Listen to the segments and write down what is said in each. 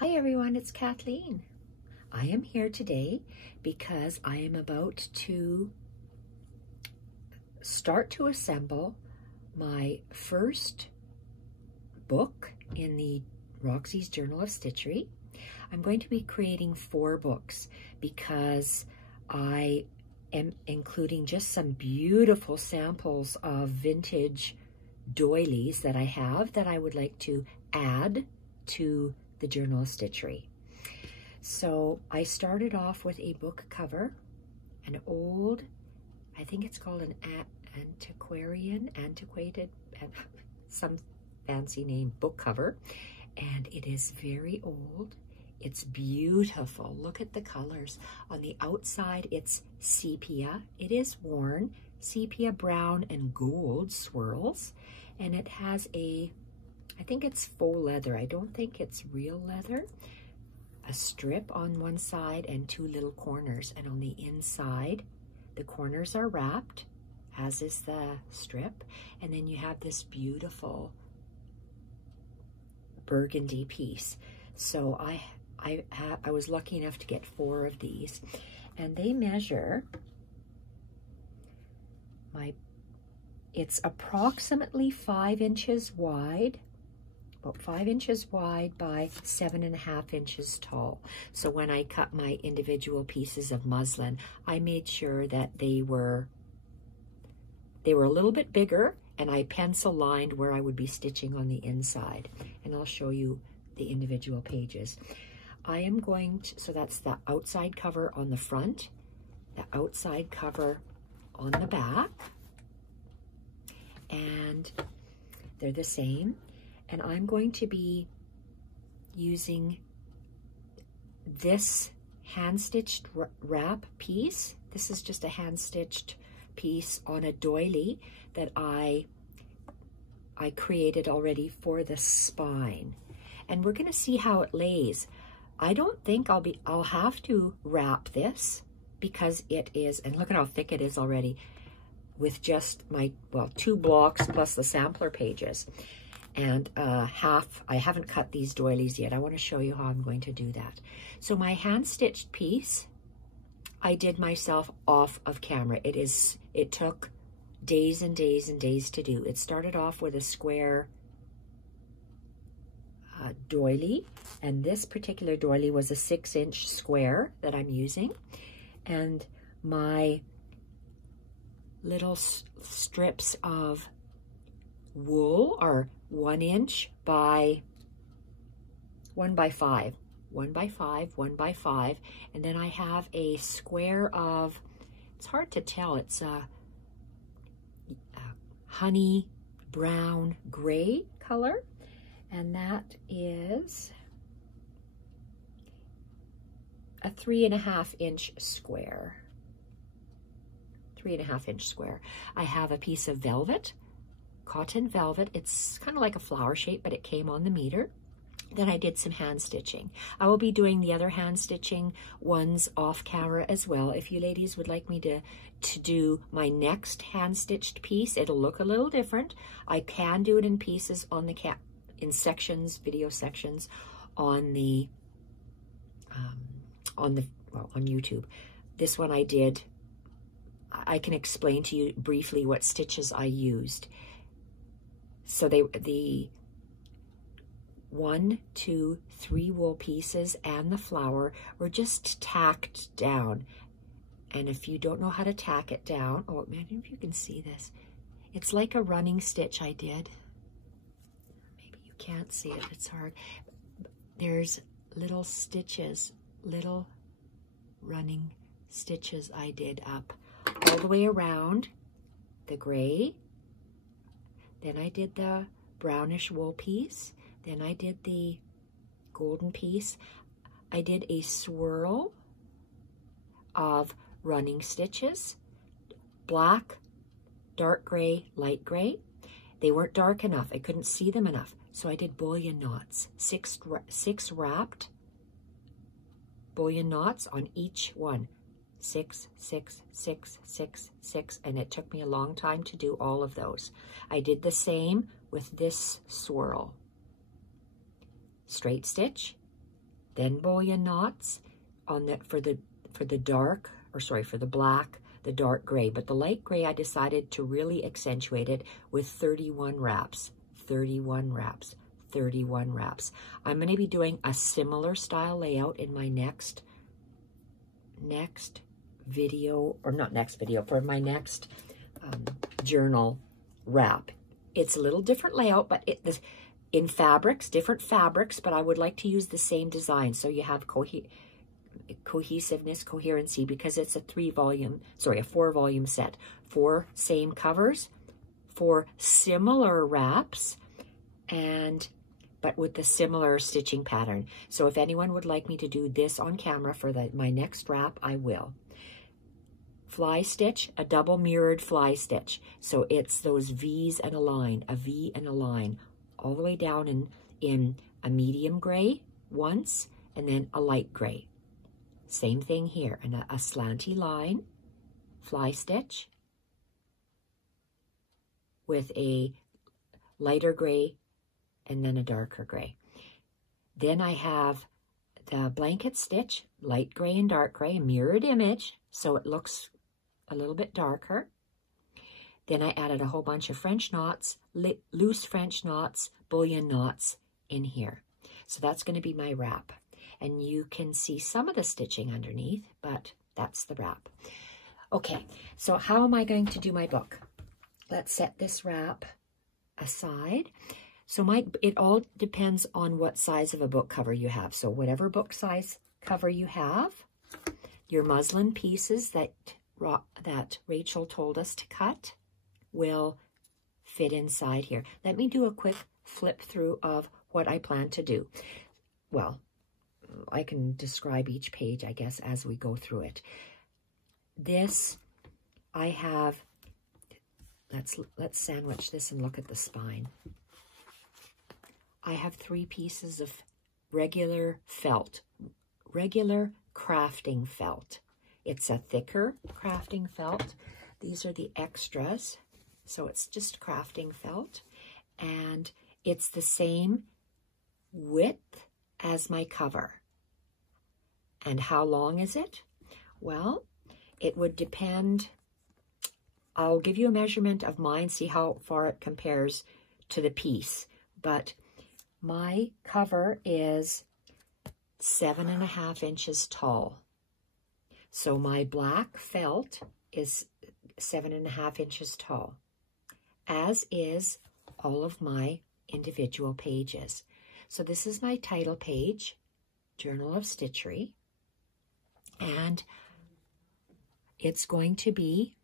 Hi everyone, it's Kathleen. I am here today because I am about to start to assemble my first book in the Roxy's Journal of Stitchery. I'm going to be creating 4 books because I am including just some beautiful samples of vintage doilies that I have that I would like to add to the Journal of Stitchery. So I started off with a book cover, an old, I think it's called an antiquated, some fancy name book cover, and it is very old. It's beautiful. Look at the colors. On the outside, it's sepia. It is worn, sepia, brown, and gold swirls, and it has a, I think it's faux leather. I don't think it's real leather. A strip on one side and 2 little corners. And on the inside, the corners are wrapped, as is the strip. And then you have this beautiful burgundy piece. So I was lucky enough to get 4 of these. And they measure it's approximately 5 inches wide. About 5 inches wide by 7.5 inches tall. So when I cut my individual pieces of muslin, I made sure that they were a little bit bigger, and I pencil lined where I would be stitching on the inside. And I'll show you the individual pages. I am going to, so that's the outside cover on the front, the outside cover on the back, and they're the same. And I'm going to be using this hand-stitched wrap piece. This is just a hand-stitched piece on a doily that I created already for the spine. And we're gonna see how it lays. I don't think I'll have to wrap this because it is, and look at how thick it is already with just my, well, 2 blocks plus the sampler pages. And I haven't cut these doilies yet. I want to show you how I'm going to do that. So my hand-stitched piece, I did myself off of camera. It took days and days and days to do. It started off with a square doily, and this particular doily was a 6-inch square that I'm using. And my little strips of wool are 1 inch by 1 by 5, 1 by 5, 1 by 5, and then I have a square of, it's hard to tell, it's a honey brown gray color, and that is a 3.5 inch square. 3.5 inch square. I have a piece of velvet, cotton velvet. It's kind of like a flower shape, but it came on the meter. Then I did some hand stitching. I will be doing the other hand stitching ones off camera as well. If you ladies would like me to do my next hand stitched piece, it'll look a little different. I can do it in pieces on the in sections, video sections on the on YouTube. This one I did. I can explain to you briefly what stitches I used. So the 1, 2, 3 wool pieces and the flower were just tacked down. And if you don't know how to tack it down, oh, imagine if you can see this. It's like a running stitch I did. Maybe you can't see it, it's hard. There's little stitches, little running stitches I did up all the way around the gray. Then I did the brownish wool piece. Then I did the golden piece. I did a swirl of running stitches, black, dark gray, light gray. They weren't dark enough. I couldn't see them enough. So I did bullion knots, 6 wrapped bullion knots on each one. 6, 6, 6, 6, 6, and it took me a long time to do all of those. I did the same with this swirl. Straight stitch, then bullion knots on the for the dark, or sorry, for the black, the dark gray. But the light gray, I decided to really accentuate it with 31 wraps, 31 wraps, 31 wraps. I'm going to be doing a similar style layout in my next video, or not next video, for my next journal wrap. It's a little different layout, but in fabrics, different fabrics, but I would like to use the same design so you have cohesiveness, coherency, because it's a 4-volume set. 4 same covers, 4 similar wraps, but with the similar stitching pattern. So if anyone would like me to do this on camera for my next wrap, I will. Fly stitch, a double mirrored fly stitch. So it's those V's and a line, a V and a line, all the way down in a medium gray once, and then a light gray. Same thing here, and a slanty line, fly stitch with a lighter gray and then a darker gray. Then I have the blanket stitch, light gray and dark gray, a mirrored image, so it looks a little bit darker. Then I added a whole bunch of French knots, loose French knots, bullion knots in here. So that's going to be my wrap. And you can see some of the stitching underneath, but that's the wrap. Okay, so how am I going to do my book? Let's set this wrap aside. So it all depends on what size of a book cover you have. So whatever book size cover you have, your muslin pieces that Rachel told us to cut will fit inside here. Let me do a quick flip through of what I plan to do. Well, I can describe each page, I guess, as we go through it. This, I have, let's sandwich this and look at the spine. I have 3 pieces of regular felt, regular crafting felt. It's a thicker crafting felt. These are the extras, so it's just crafting felt. And it's the same width as my cover. And how long is it? Well, it would depend. I'll give you a measurement of mine, see how far it compares to the piece. But my cover is 7.5 inches tall. So my black felt is 7.5 inches tall, as is all of my individual pages. So this is my title page, Journal of Stitchery, and it's going to be,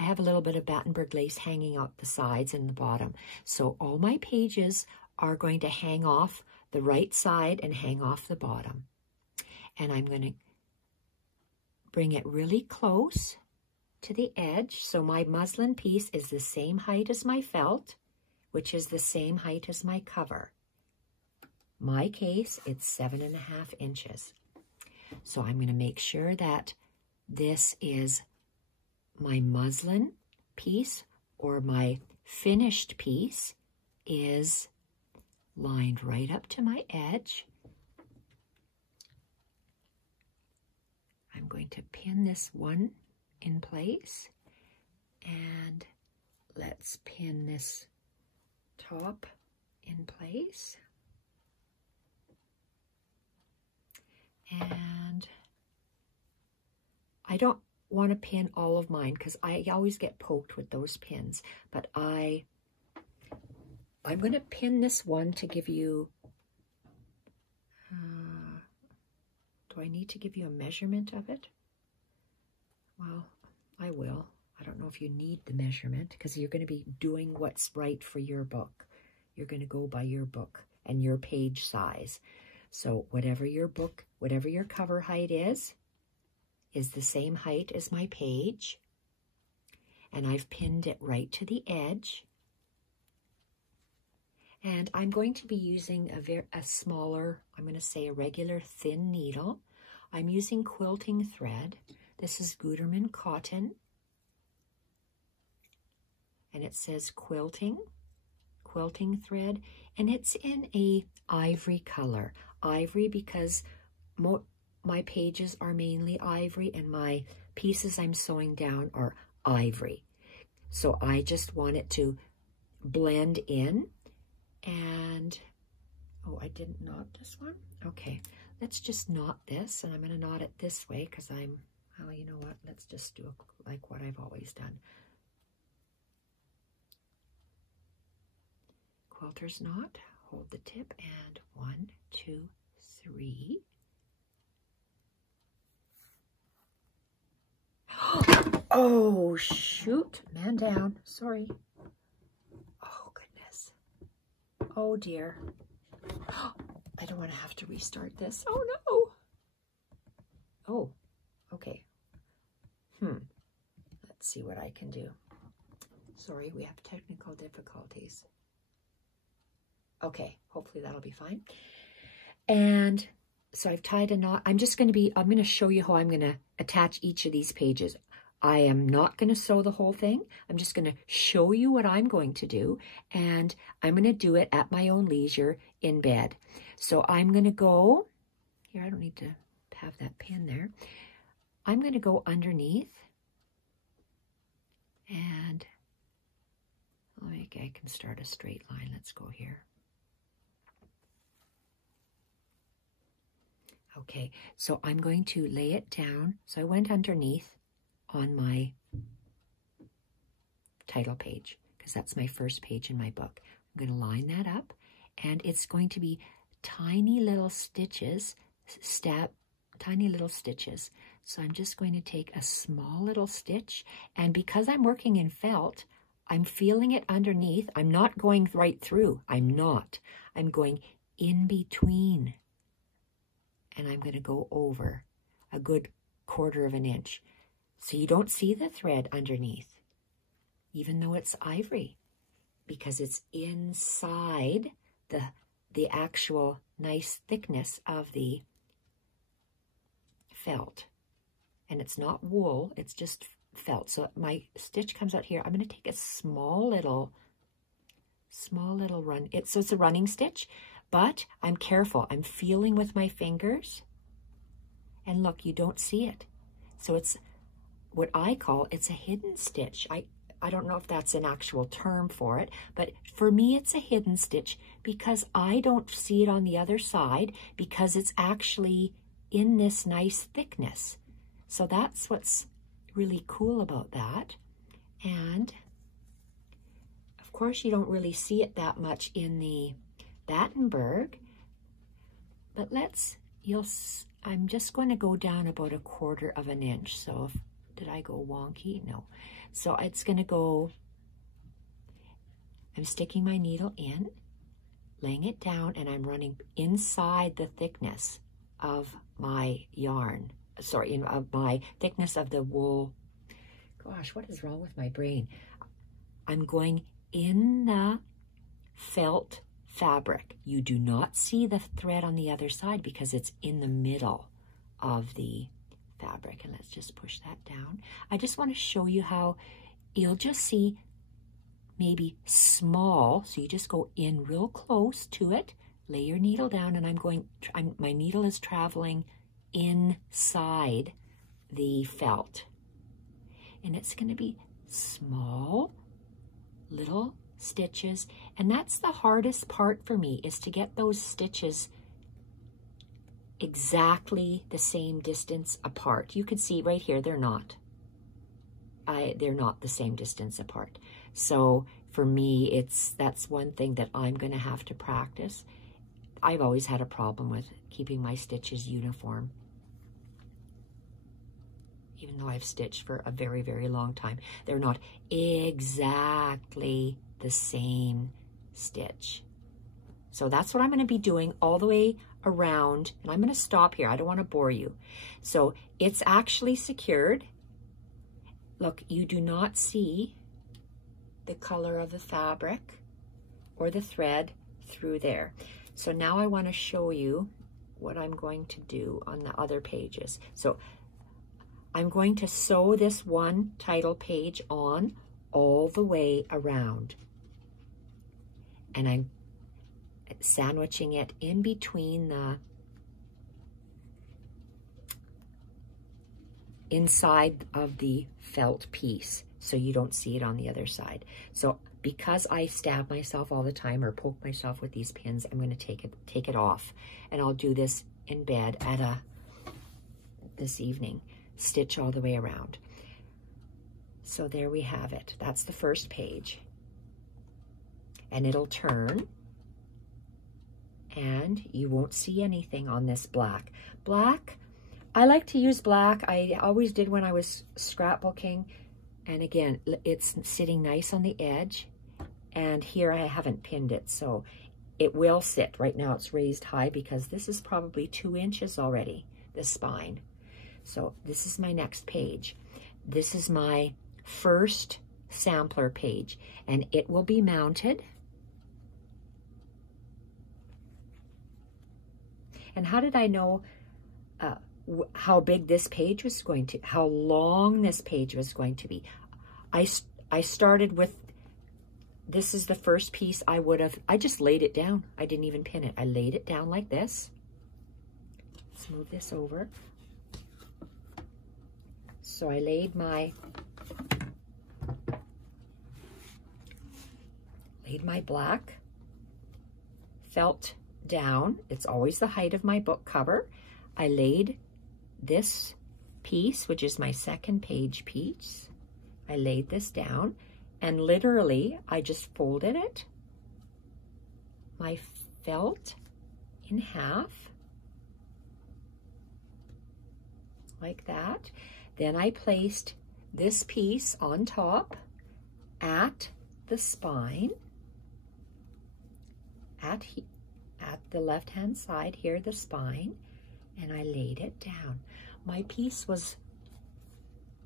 I have a little bit of Battenberg lace hanging out the sides and the bottom. So all my pages are going to hang off the right side and hang off the bottom. And I'm going to bring it really close to the edge. So my muslin piece is the same height as my felt, which is the same height as my cover. My case, it's 7.5 inches. So I'm going to make sure that this is my muslin piece, or my finished piece is lined right up to my edge. I'm going to pin this one in place, and let's pin this top in place. And I don't want to pin all of mine because I always get poked with those pins, but I'm going to pin this one to give you, do I need to give you a measurement of it? Well, I will. I don't know if you need the measurement because you're going to be doing what's right for your book. You're going to go by your book and your page size. So whatever your book, whatever your cover height is the same height as my page. And I've pinned it right to the edge. And I'm going to be using a smaller, I'm going to say a regular thin needle. I'm using quilting thread. This is Gutermann cotton. And it says quilting quilting thread, and it's in a ivory color. Ivory because my pages are mainly ivory and my pieces I'm sewing down are ivory. So I just want it to blend in. And, oh, I didn't knot this one. Okay, let's just knot this, and I'm going to knot it this way because well, you know what? Let's just do like what I've always done. Quilter's knot, hold the tip, and 1, 2, 3. Oh, shoot. Man down. Sorry. Oh, goodness. Oh, dear. I don't want to have to restart this. Oh, no. Oh, okay. Let's see what I can do. Sorry, we have technical difficulties. Okay, hopefully that'll be fine. And so I've tied a knot. I'm going to show you how I'm going to attach each of these pages. I am not going to sew the whole thing. I'm just going to show you what I'm going to do, and I'm going to do it at my own leisure in bed. So I'm going to go, here, I don't need to have that pin there. I'm going to go underneath, and I can start a straight line. Let's go here. Okay, so I'm going to lay it down. So I went underneath on my title page because that's my first page in my book. I'm going to line that up, and it's going to be tiny little stitches, tiny little stitches. So I'm just going to take a small little stitch, and because I'm working in felt, I'm feeling it underneath. I'm not going right through. I'm going in between. And I'm going to go over a good 1/4 of an inch. So you don't see the thread underneath, even though it's ivory, because it's inside the actual nice thickness of the felt. And it's not wool, it's just felt. So my stitch comes out here. I'm going to take a small little run. So it's a running stitch. But I'm careful. I'm feeling with my fingers. And look, you don't see it. So it's what I call, it's a hidden stitch. I don't know if that's an actual term for it, but for me it's a hidden stitch because I don't see it on the other side because it's actually in this nice thickness. So that's what's really cool about that. And of course you don't really see it that much in the Battenberg, but I'm just going to go down about a 1/4 of an inch. So did I go wonky? No. So it's going to go, I'm sticking my needle in, laying it down, and I'm running inside the thickness of my yarn. Sorry, of my thickness of the wool. Gosh, what is wrong with my brain? I'm going in the felt fabric. You do not see the thread on the other side because it's in the middle of the fabric. And let's just push that down. I just want to show you how you'll just see maybe small. So you just go in real close to it, lay your needle down, and my needle is traveling inside the felt. And it's going to be small little stitches, and that's the hardest part for me, is to get those stitches exactly the same distance apart. You can see right here, they're not the same distance apart. So for me, that's one thing that I'm going to have to practice. I've always had a problem with keeping my stitches uniform, even though I've stitched for a very, very long time. They're not exactly the same stitch. So that's what I'm going to be doing all the way around, and I'm going to stop here. I don't want to bore you. So it's actually secured. Look, you do not see the color of the fabric or the thread through there. So now I want to show you what I'm going to do on the other pages. So I'm going to sew this one title page on all the way around. and I'm sandwiching it in between the inside of the felt piece, so you don't see it on the other side. So because I stab myself all the time or poke myself with these pins, I'm going to take it off, and I'll do this in bed at this evening, stitch all the way around. So there we have it. That's the first page, and it'll turn, and you won't see anything on this black. Black, I like to use black. I always did when I was scrapbooking. And again, it's sitting nice on the edge. And here I haven't pinned it, so it will sit. Right now it's raised high because this is probably 2 inches already, the spine. So this is my next page. This is my first sampler page, and it will be mounted. And how did I know how big this page was going to, how long this page was going to be? I started with, this is the first piece I just laid it down. I didn't even pin it. I laid it down like this. Let's move this over. So I laid my black felt down. It's always the height of my book cover. I laid this piece, which is my second page piece. I laid this down, and literally I just folded it, my felt, in half, like that. Then I placed this piece on top at the spine, at the left-hand side here, the spine, and I laid it down. My piece was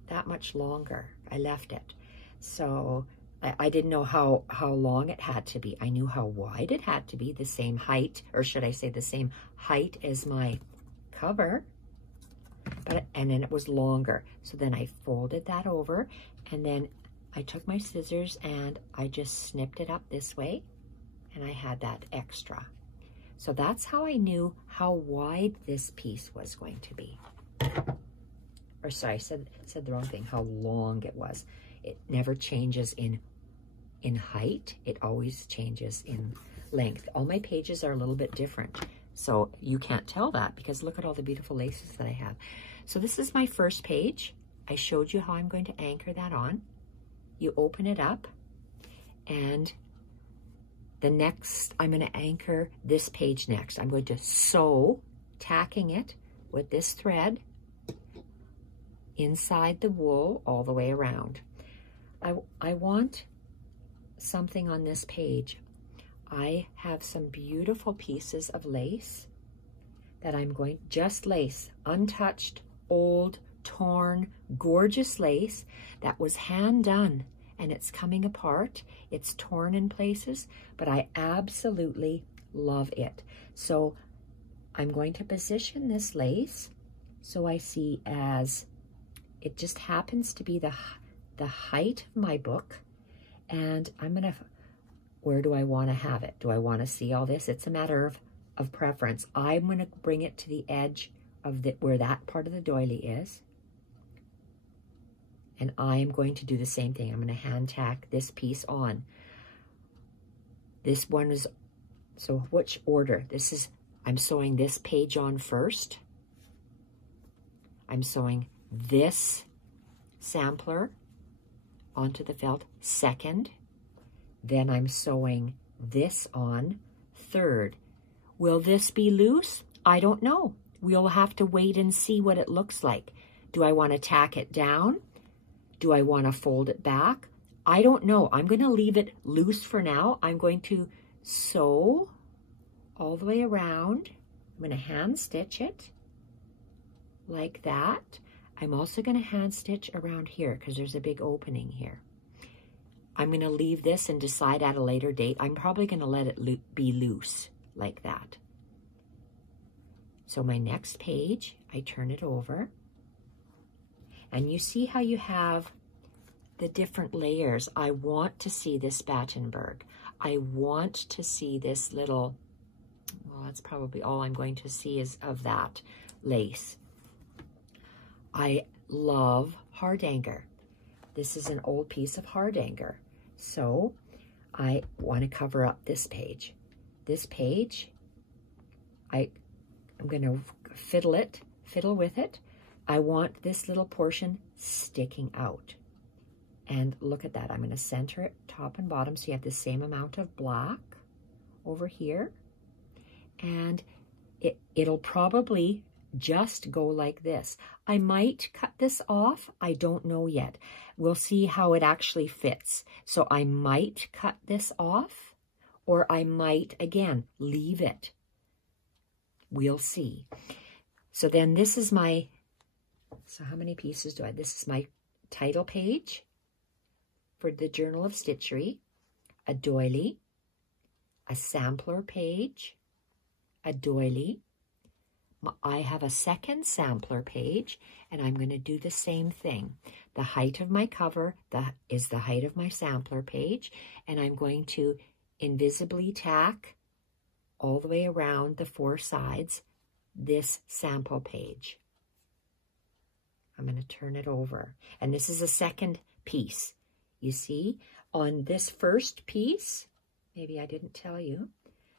that much longer. I left it. So I didn't know how long it had to be. I knew how wide it had to be, the same height, or should I say the same height as my cover, and then it was longer. So then I folded that over, and then I took my scissors and I just snipped it up this way, and I had that extra. So that's how I knew how wide this piece was going to be. Or sorry, I said the wrong thing, how long it was. It never changes in height. It always changes in length. All my pages are a little bit different. So you can't tell that because look at all the beautiful laces that I have. So this is my first page. I showed you how I'm going to anchor that on. You open it up, and the next, I'm going to anchor this page next. I'm going to sew, tacking it with this thread inside the wool all the way around. I want something on this page. I have some beautiful pieces of lace that I'm going, just lace, untouched, old, torn, gorgeous lace that was hand done, and it's coming apart. It's torn in places, but I absolutely love it. So I'm going to position this lace so I see as it just happens to be the height of my book, and I'm gonna, where do I want to have it? Do I want to see all this? It's a matter of preference. I'm going to bring it to the edge of where that part of the doily is, and I'm going to do the same thing. I'm going to hand tack this piece on. This one is, so which order? This is, I'm sewing this page on first. I'm sewing this sampler onto the felt second. Then I'm sewing this on third. Will this be loose? I don't know. We'll have to wait and see what it looks like. Do I want to tack it down? Do I want to fold it back? I don't know. I'm going to leave it loose for now. I'm going to sew all the way around. I'm going to hand stitch it like that. I'm also going to hand stitch around here because there's a big opening here. I'm going to leave this and decide at a later date. I'm probably going to let it be loose like that. So my next page, I turn it over, and you see how you have the different layers. I want to see this Battenberg. I want to see this little, well, that's probably all I'm going to see is of that lace. I love hardanger. This is an old piece of hardanger. So I want to cover up this page. This page, I'm going to fiddle with it. I want this little portion sticking out. And look at that. I'm going to center it top and bottom so you have the same amount of black over here. And it'll probably just go like this. I might cut this off. I don't know yet. We'll see how it actually fits. So I might cut this off, or I might, again, leave it. We'll see. So then this is my, so how many pieces do I, this is my title page for the Journal of Stitchery, a doily, a sampler page, a doily. I have a second sampler page, and I'm going to do the same thing. The height of my cover is the height of my sampler page, and I'm going to invisibly tack all the way around the 4 sides this sample page. I'm going to turn it over, and this is a second piece. You see, on this first piece, maybe I didn't tell you,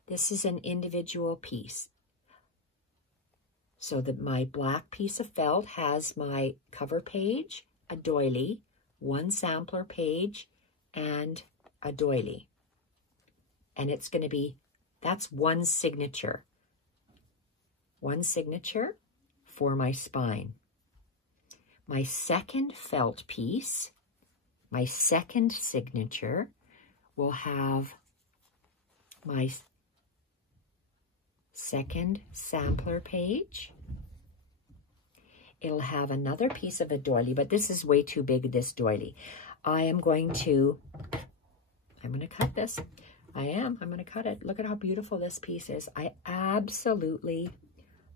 this is an individual piece. So that my black piece of felt has my cover page, a doily, 1 sampler page, and a doily. And it's going to be, that's 1 signature. 1 signature for my spine. My second felt piece, my second signature, will have my second sampler page. It'll have another piece of a doily, but this is way too big, this doily. I'm going to cut this. I'm going to cut it. Look at how beautiful this piece is. I absolutely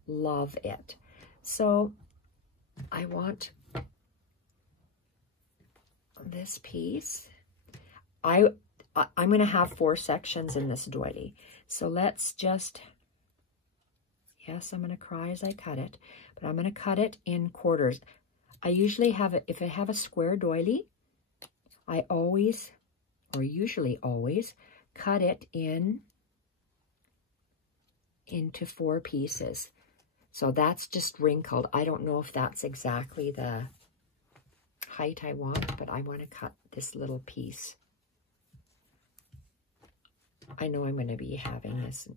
love it. So I want this piece. I'm going to have 4 sections in this doily. So let's just, yes, I'm going to cry as I cut it, but I'm going to cut it in quarters. I usually have it, if I have a square doily, I always, or usually always, cut it into 4 pieces. So that's just wrinkled. I don't know if that's exactly the height I want, but I want to cut this little piece. I know I'm going to be having this.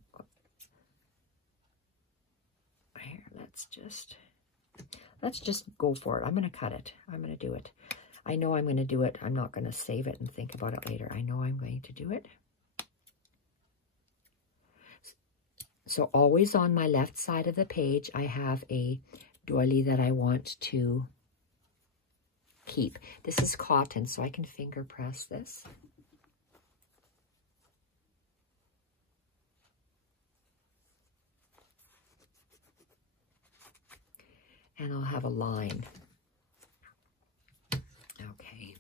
Here, let's just go for it. I'm going to cut it. I'm going to do it. I know I'm going to do it. I'm not going to save it and think about it later. I know I'm going to do it. So always on my left side of the page, I have a doily that I want to keep. This is cotton, so I can finger press this. And I'll have a line. Okay.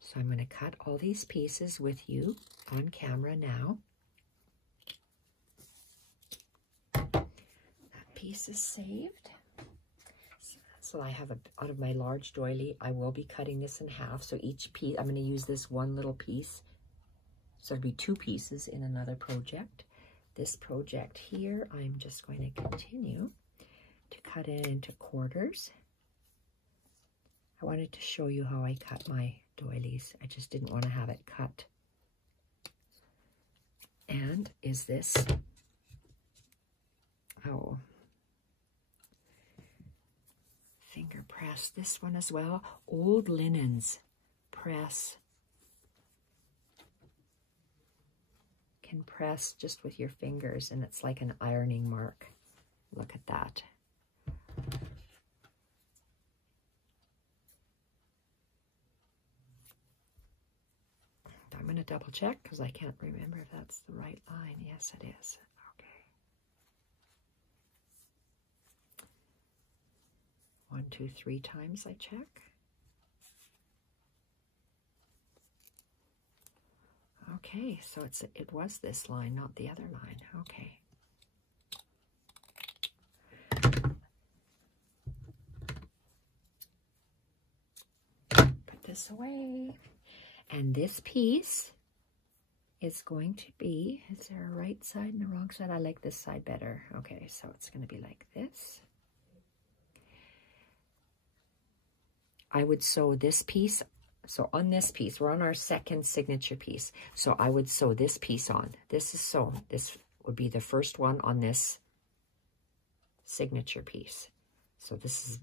So I'm going to cut all these pieces with you on camera now. That piece is saved. So I have out of my large doily, I will be cutting this in half. So each piece, I'm going to use this one little piece. So it'll be 2 pieces in another project. This project here, I'm just going to continue to cut it into quarters. I wanted to show you how I cut my doilies. I just didn't want to have it cut. And is this, oh, finger press this one as well. Old linens press. Can press just with your fingers, and it's like an ironing mark. Look at that. I'm going to double check because I can't remember if that's the right line. Yes, it is. Okay. 1, 2, 3 times I check. Okay, so it was this line, not the other line. Okay. Put this away. And this piece is going to be, is there a right side and a wrong side? I like this side better. Okay, so it's going to be like this. I would sew this piece. So on this piece, we're on our second signature piece. So I would sew this piece on. This is sewn. This would be the first one on this signature piece. So this is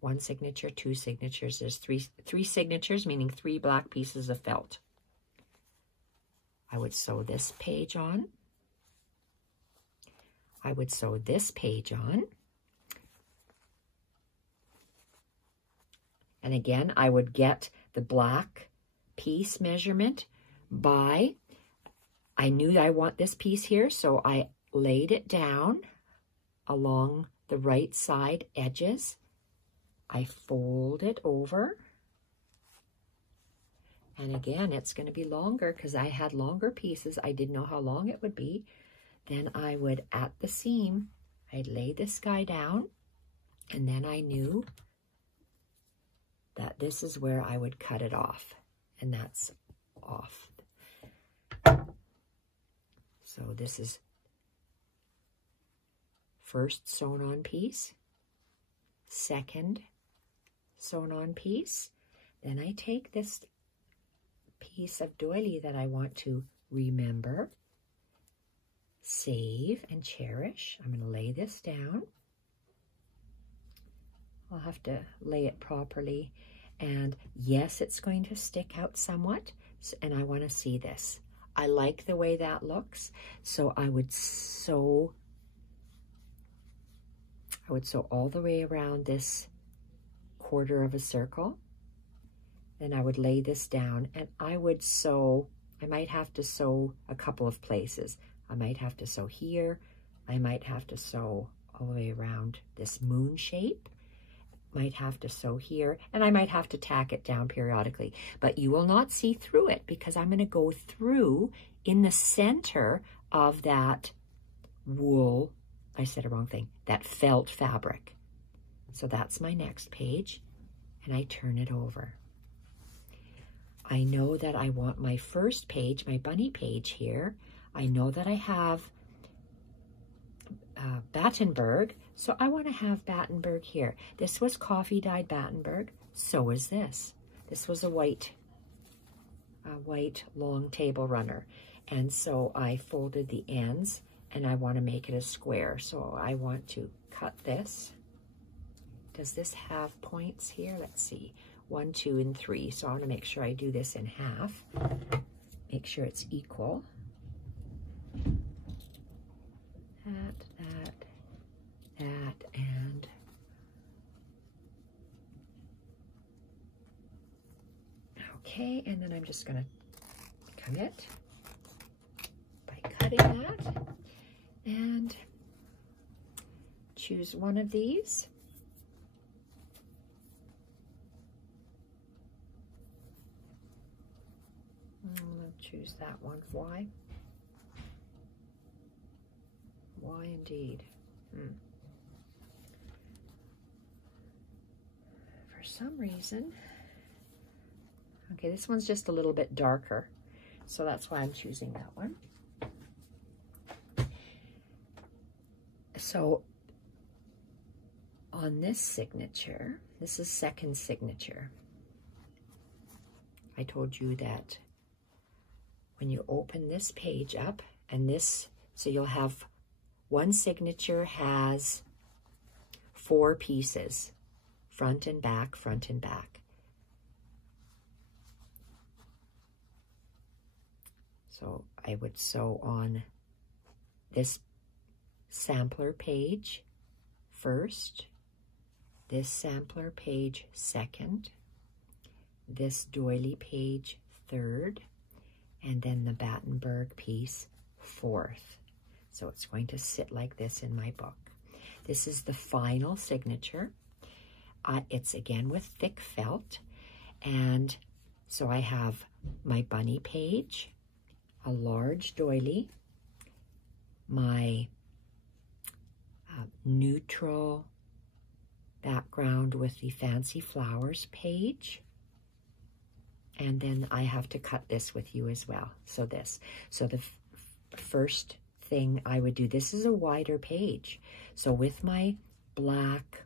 1 signature, 2 signatures. There's three signatures, meaning 3 black pieces of felt. I would sew this page on. I would sew this page on. And again, I would get the black piece measurement by, I knew I want this piece here, so I laid it down along the right side edges. I fold it over. And again, it's going to be longer because I had longer pieces. I didn't know how long it would be. Then I would, at the seam, I'd lay this guy down, and then I knew that this is where I would cut it off, and that's off. So this is first sewn on piece, second sewn on piece. Then I take this piece of doily that I want to remember, save, and cherish. I'm going to lay this down. I'll have to lay it properly. And yes, it's going to stick out somewhat, and I want to see this. I like the way that looks, so I would sew all the way around this quarter of a circle. Then I would lay this down, and I would sew, I might have to sew a couple of places. I might have to sew here. I might have to sew all the way around this moon shape. Might have to sew here, and I might have to tack it down periodically, but you will not see through it because I'm going to go through in the center of that wool, I said a wrong thing, that felt fabric. So that's my next page, and I turn it over. I know that I want my first page, my bunny page here. I know that I have Battenberg, so I want to have Battenberg here. This was coffee dyed Battenberg. So is this. This was a white long table runner, and so I folded the ends, and I want to make it a square. So I want to cut this. Does this have points here? Let's see. 1, 2, and 3. So I want to make sure I do this in half. Make sure it's equal. That, and okay, and then I'm just going to commit by cutting that and choose one of these. I'm going to choose that one. Why? Why indeed? For some reason, okay, this one's just a little bit darker, so that's why I'm choosing that one. So on this signature, this is second signature. I told you that when you open this page up, and this, so you'll have one signature has 4 pieces, front and back, front and back. So I would sew on this sampler page first, this sampler page second, this doily page third, and then the Battenberg piece fourth. So it's going to sit like this in my book. This is the final signature. it's again with thick felt. And so I have my bunny page, a large doily, my neutral background with the fancy flowers page, and then I have to cut this with you as well. So the first thing I would do, this is a wider page. So with my black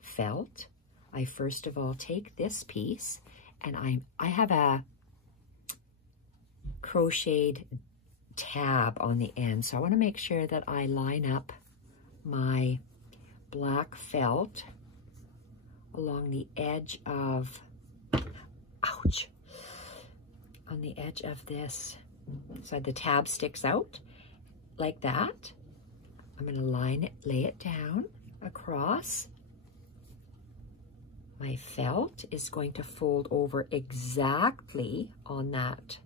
felt, I first of all take this piece, and I have a crocheted tab on the end. So I want to make sure that I line up my black felt along the edge of, ouch, on the edge of this. So the tab sticks out like that. I'm going to lay it down across. My felt is going to fold over exactly on that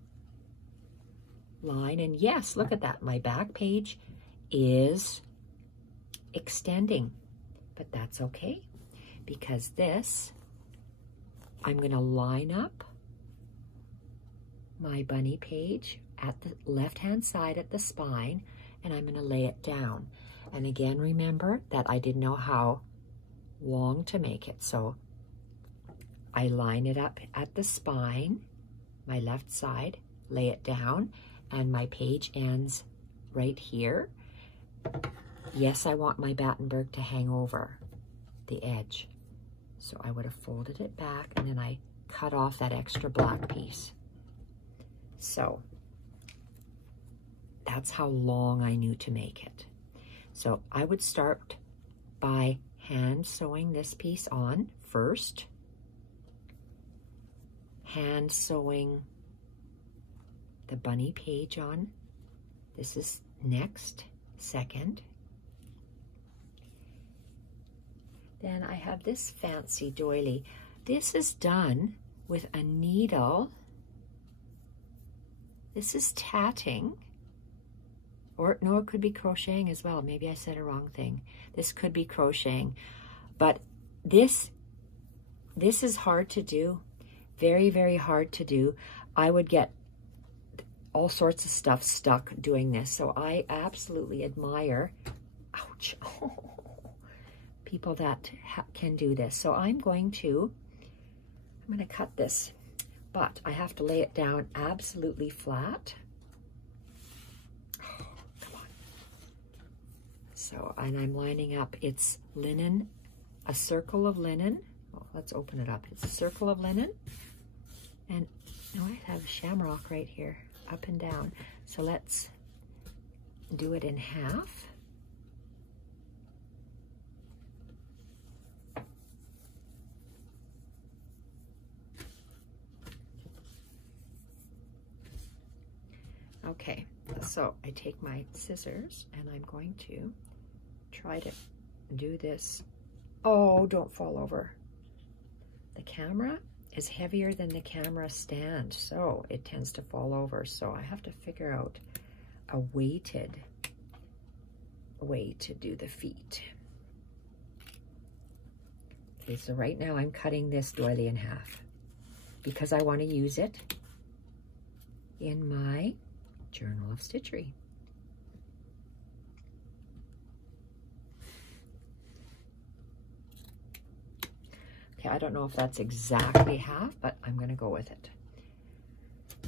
line. And yes, look at that. My back page is extending, but that's okay, because this, I'm going to line up my bunny page at the left-hand side at the spine, and I'm going to lay it down. And again, remember that I didn't know how long to make it, so I line it up at the spine, my left side, lay it down, and my page ends right here. Yes, I want my Battenberg to hang over the edge. So I would have folded it back, and then I cut off that extra black piece. So that's how long I knew to make it. So I would start by hand sewing this piece on first, hand sewing the bunny page on. This is next, second. Then I have this fancy doily. This is done with a needle. This is tatting, or no, it could be crocheting as well. Maybe I said a wrong thing. This could be crocheting, but this is hard to do. Very, very hard to do. I would get all sorts of stuff stuck doing this. So I absolutely admire, ouch, people that can do this. So I'm going to cut this, but I have to lay it down absolutely flat. Oh, come on. So, and I'm lining up, it's linen, a circle of linen. Oh, let's open it up. It's a circle of linen. And no, I have shamrock right here, up and down. So let's do it in half. Okay, so I take my scissors and I'm going to try to do this. Oh, don't fall over. The camera is heavier than the camera stand, so it tends to fall over. So I have to figure out a weighted way to do the feet. Okay, so right now I'm cutting this doily in half because I want to use it in my Journal of Stitchery. Okay, I don't know if that's exactly half, but I'm going to go with it.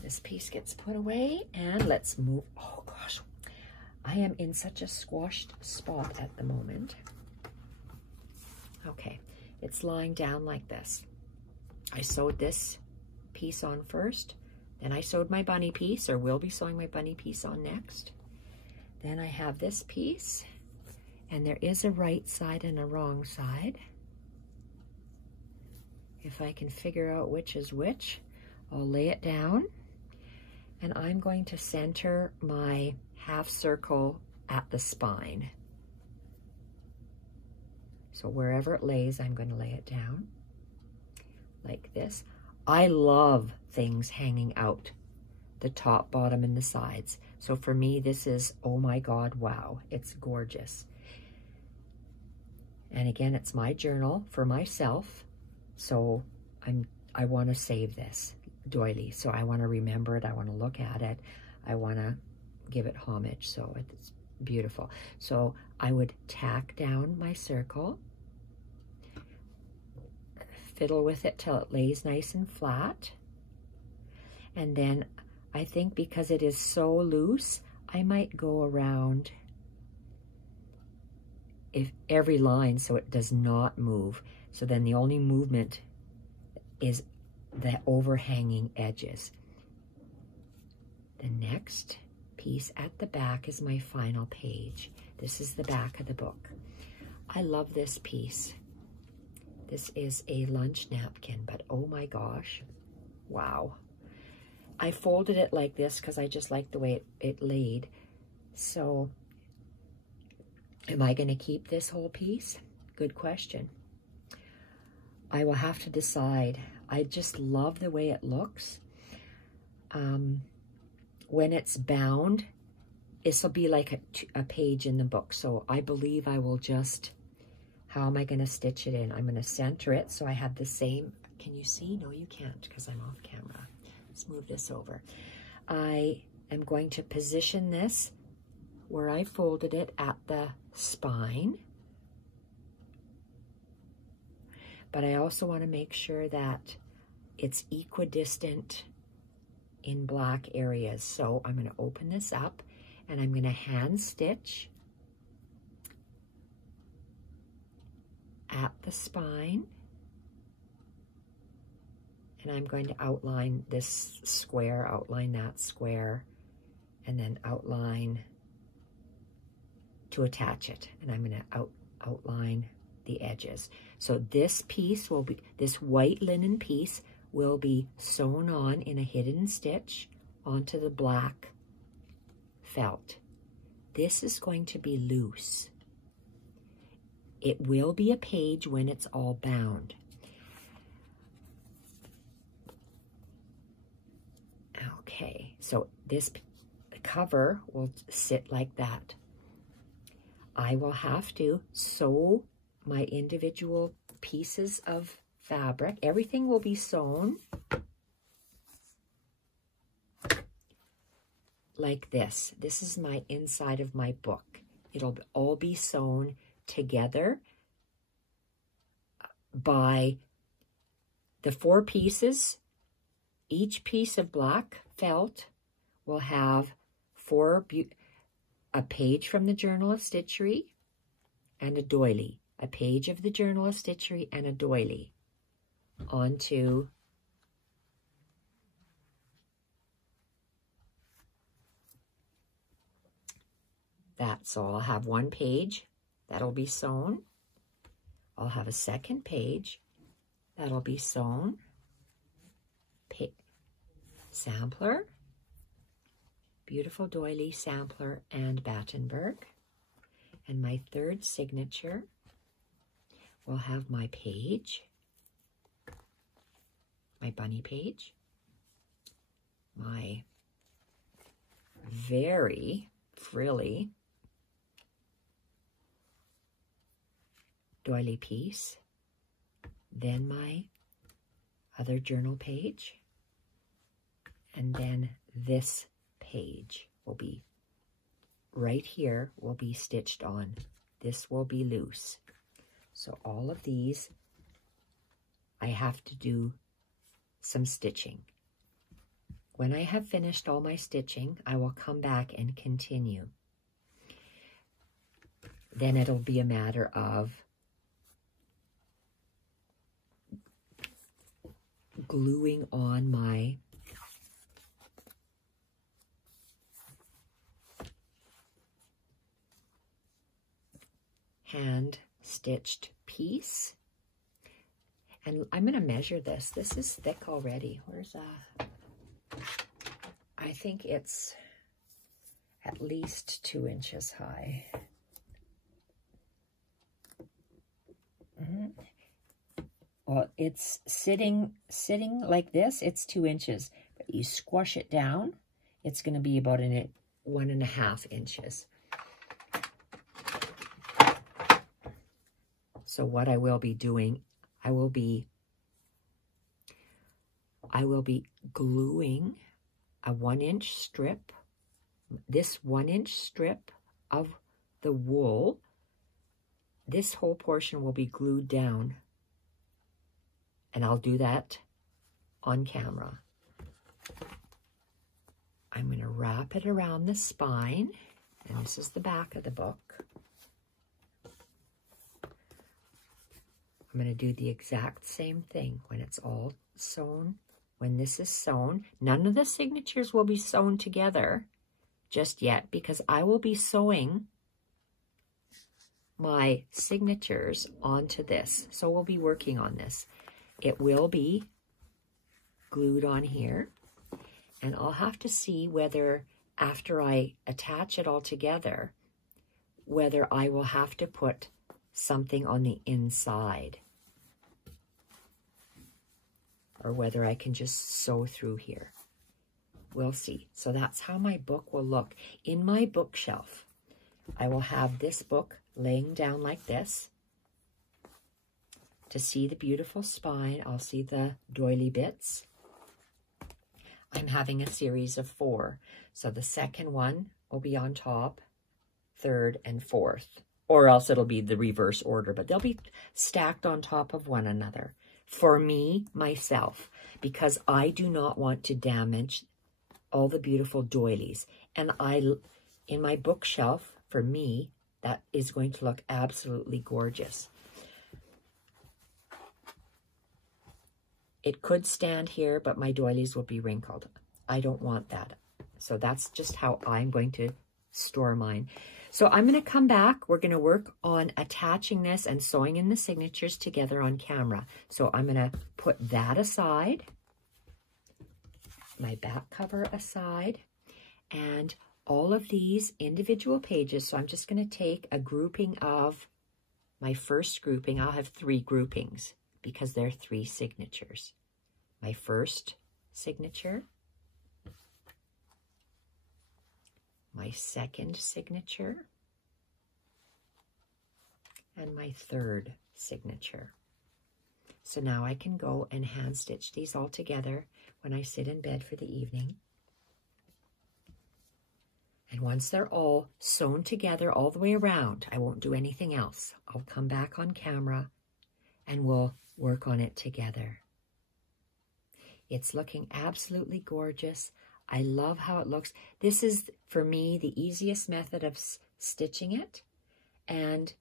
This piece gets put away, and let's move. Oh gosh, I am in such a squashed spot at the moment. Okay, it's lying down like this. I sewed this piece on first, then I sewed my bunny piece, or will be sewing my bunny piece on next. Then I have this piece, and there is a right side and a wrong side. If I can figure out which is which, I'll lay it down, and I'm going to center my half circle at the spine. So wherever it lays, I'm going to lay it down like this. I love things hanging out, the top, bottom, and the sides. So for me, this is, oh my God, wow, it's gorgeous. And again, it's my journal for myself. So I want to save this doily. So I want to remember it. I want to look at it. I want to give it homage. So it's beautiful. So I would tack down my circle, fiddle with it till it lays nice and flat. And then I think because it is so loose, I might go around every line so it does not move. So then the only movement is the overhanging edges. The next piece at the back is my final page. This is the back of the book. I love this piece. This is a lunch napkin, but oh my gosh, wow. I folded it like this because I just like the way it laid. So am I going to keep this whole piece? Good question. I will have to decide. I just love the way it looks. When it's bound, this will be like a page in the book. So I believe I will just, how am I going to stitch it in? I'm going to center it so I have the same. Can you see? No, you can't because I'm off camera. Let's move this over. I am going to position this where I folded it at the spine. But I also want to make sure that it's equidistant in black areas. So I'm going to open this up and I'm going to hand stitch at the spine. And I'm going to outline this square, outline that square, and then outline to attach it. And I'm going to outline the edges. So this piece will be, this white linen piece will be sewn on in a hidden stitch onto the black felt. This is going to be loose. It will be a page when it's all bound. Okay, so this cover will sit like that. I will have to sew my individual pieces of fabric. Everything will be sewn like this. This is my inside of my book. It'll all be sewn together by the 4 pieces. Each piece of black felt will have a page from the Journal of Stitchery and a doily. A page of the Journal of Stitchery and a doily onto that. So I'll have 1 page that'll be sewn. I'll have a 2nd page that'll be sewn. Sampler, beautiful doily, sampler, and Battenberg. And my 3rd signature will have my page, my bunny page, my very frilly doily piece, then my other journal page, and then this page will be right here, will be stitched on. This will be loose. So all of these, I have to do some stitching. When I have finished all my stitching, I will come back and continue. Then it'll be a matter of gluing on my hand stitched piece. And I'm going to measure this. This is thick already. Where's I think it's at least 2 inches high. Well, it's sitting like this, it's 2 inches. But you squash it down, it's going to be about 1.5 inches. So what I will be doing, I will be gluing a 1-inch strip, this 1-inch strip of the wool. This whole portion will be glued down, and I'll do that on camera. I'm going to wrap it around the spine, and this is the back of the book. I'm going to do the exact same thing when it's all sewn. When this is sewn, none of the signatures will be sewn together just yet, because I will be sewing my signatures onto this. So we'll be working on this. It will be glued on here, and I'll have to see whether after I attach it all together, whether I will have to put something on the inside, or whether I can just sew through here. We'll see. So that's how my book will look. In my bookshelf, I will have this book laying down like this. To see the beautiful spine, I'll see the doily bits. I'm having a series of 4. So the second one will be on top, third and fourth, or else it'll be the reverse order, but they'll be stacked on top of one another. For me, myself, because I do not want to damage all the beautiful doilies. And in my bookshelf, for me, that is going to look absolutely gorgeous. It could stand here, but my doilies will be wrinkled. I don't want that. So that's just how I'm going to store mine. So I'm going to come back. We're going to work on attaching this and sewing in the signatures together on camera. So I'm going to put that aside, my back cover aside, and all of these individual pages. So I'm just going to take a grouping of my first grouping. I'll have 3 groupings because there are 3 signatures. My first signature, my second signature, and my third signature. So now I can go and hand stitch these all together when I sit in bed for the evening. And once they're all sewn together all the way around, I won't do anything else. I'll come back on camera and we'll work on it together. It's looking absolutely gorgeous. I love how it looks. This is, for me, the easiest method of stitching it. And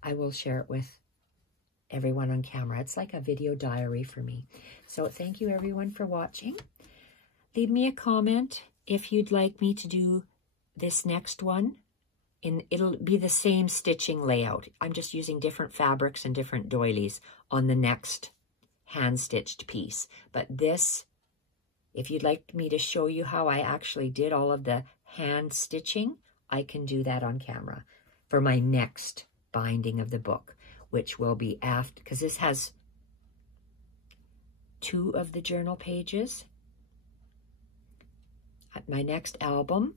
I will share it with everyone on camera. It's like a video diary for me. So thank you everyone for watching. Leave me a comment if you'd like me to do this next one. It'll be the same stitching layout. I'm just using different fabrics and different doilies on the next hand-stitched piece. But this, if you'd like me to show you how I actually did all of the hand stitching, I can do that on camera for my next binding of the book, which will be after, because this has 2 of the journal pages. At my next album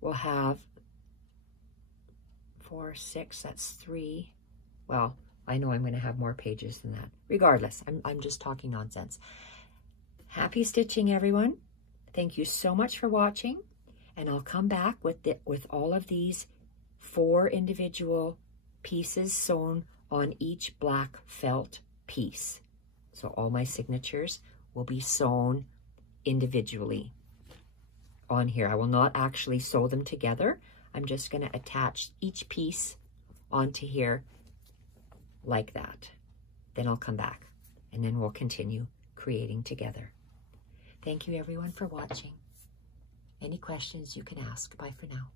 will have 4, 6, that's 3. Well, I know I'm going to have more pages than that. Regardless, I'm just talking nonsense. Happy stitching, everyone. Thank you so much for watching. And I'll come back with all of these 4 individual pieces sewn on each black felt piece. So all my signatures will be sewn individually on here. I will not actually sew them together. I'm just going to attach each piece onto here like that. Then I'll come back and then we'll continue creating together. Thank you everyone for watching. Any questions you can ask. Bye for now.